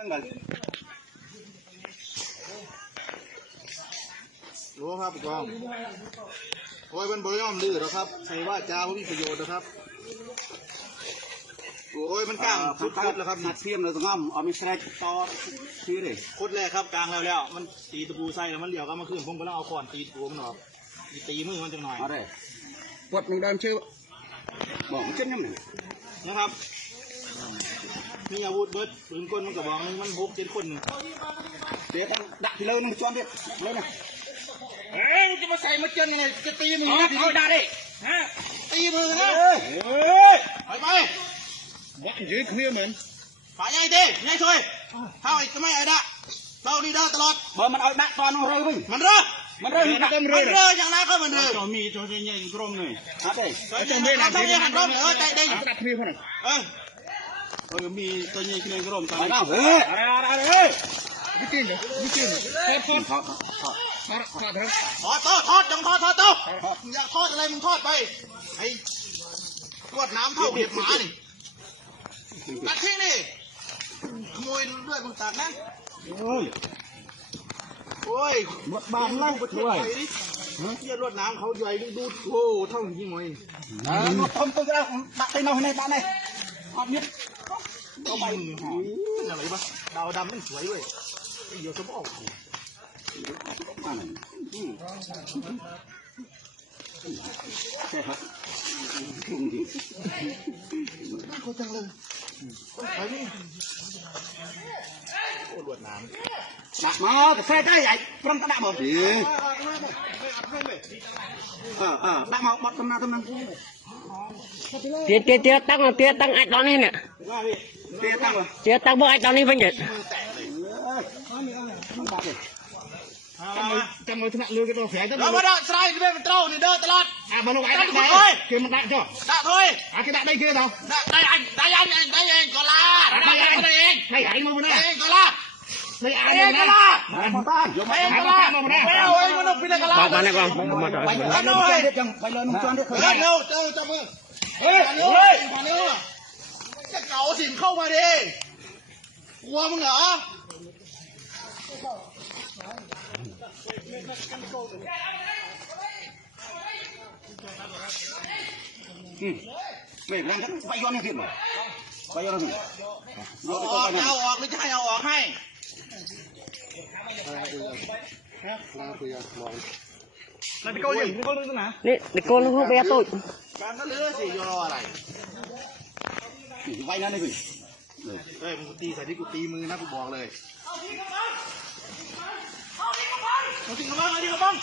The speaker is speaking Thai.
รู้ครับผู้กองโอ้ยมันบริยอมดื้อหรอครับใส่ว่าจ้าไม่มีประโยชน์นะครับโอ้ยมันกลางชุดแล้วครับนัดเทียมเลยตรงอ้อมเอาไม่ใช่ต่อทีเลยโคตรแรกครับกลางแล้วมันตีตะปูใส่แล้วมันเหลี่ยวก็มาขึ้นผมก็ต้องเอาขวานตีตะปูมันออกตีมือมันจังหน่อยอะไรปวดหนึ่งเดินชื่อบอกมันเช่นยังไงนะครับนี่อาวุธเบิร์ดปืนก้นมันกระบอกนึงมัน6-7 คนเดี๋ยวดักที่เลยมันจวนเด็ดเลยนะเฮ้ยจะมาใส่มาเจนยังไงจะตีมือนะเอาได้ดิฮะตีมือนะไปวัดยืดเคลียร์เหมือนฝ่ายใหญ่ดิใหญ่ช่วยเข้าอีกก็ไม่ไอ้ดะเราดีเด้อตลอดเบอร์มันเอาดักตอนเรือวิ่งมันเรืออย่างนั้นก็มันเรือจอมีจอใหญ่กรมหน่อยอะไรจอมีนะจอมีหันกรมใจเด้งดักเคลียร์คนมีตัวใหญ่เคลียร์กรมตอนนี้อะไรวิจิตรทอดจงทอดอย่าทอดอะไรมึงทอดไปไอ้กวดน้ำเท่าเบียดหมานี่ตัดทิ้งนี่ขโมยด้วยมึงตัดนะโอ้ยบางเล่าไปด้วยเที่ยวรวดน้ำเขาใหญ่ดูโอ้เท่าจริงเลยรถทำตัวแล้วตัดไปนอนในบ้านเลยอดนิดเอาไปอะไรบ้างดาวดำมันสวยเว้ยเดี๋ยวจะบอกใช่ครับเขาจังเลยไปนี่โอ้ลวดน้ำดักมาแต่แค่ได้ใหญ่พร้อมกระดาษบอกดีดักมาบอดทำนั้นเตี้ยตั้งไอ้ตอนนี้เนี่ยเตี้ยตั้งบ่ไอ้ตอนนี้เป็นเด็ดจำเลยถนัดเลยก็ต้องแฝงแล้วมาได้ใส่ที่เป็นเต้านี่เดินตลอดมาลงไอ้ดักเลยคือมันดักจ้ะดักเลยคือดักได้คือเราได้เองก็ลาได้เองให้ไอ้มาได้เองก็ลาไม่ไอ้ก็ลามาบ้านไปเองก็ลามาได้เอ้ยมันต้องพิจารณามาเนี่ยก่อนไปเลยไปเลยมึงจวนได้เคยเร็วเจ้ามือเฮ้ยมาเร็วจะเก่าสินเข้ามาดิกลัวมึงเหรอไม่เป็นไรไปย้อนให้ผิดหน่อยไปย้อนให้ผิดเอาออกไม่ใช่เอาออกให้นั่นเป็นโกลินี่โกลิตรงไหนนี่เด็กโกนลูกเบียร์ตุ้ยการก็เลือสิยออะไรไว้นั่นเลยเฮ้ยมึงตีใส่ที่กูตีมือนะกูบอกเลยเอาทิ้งกระบังเอาทิ้งกระบัง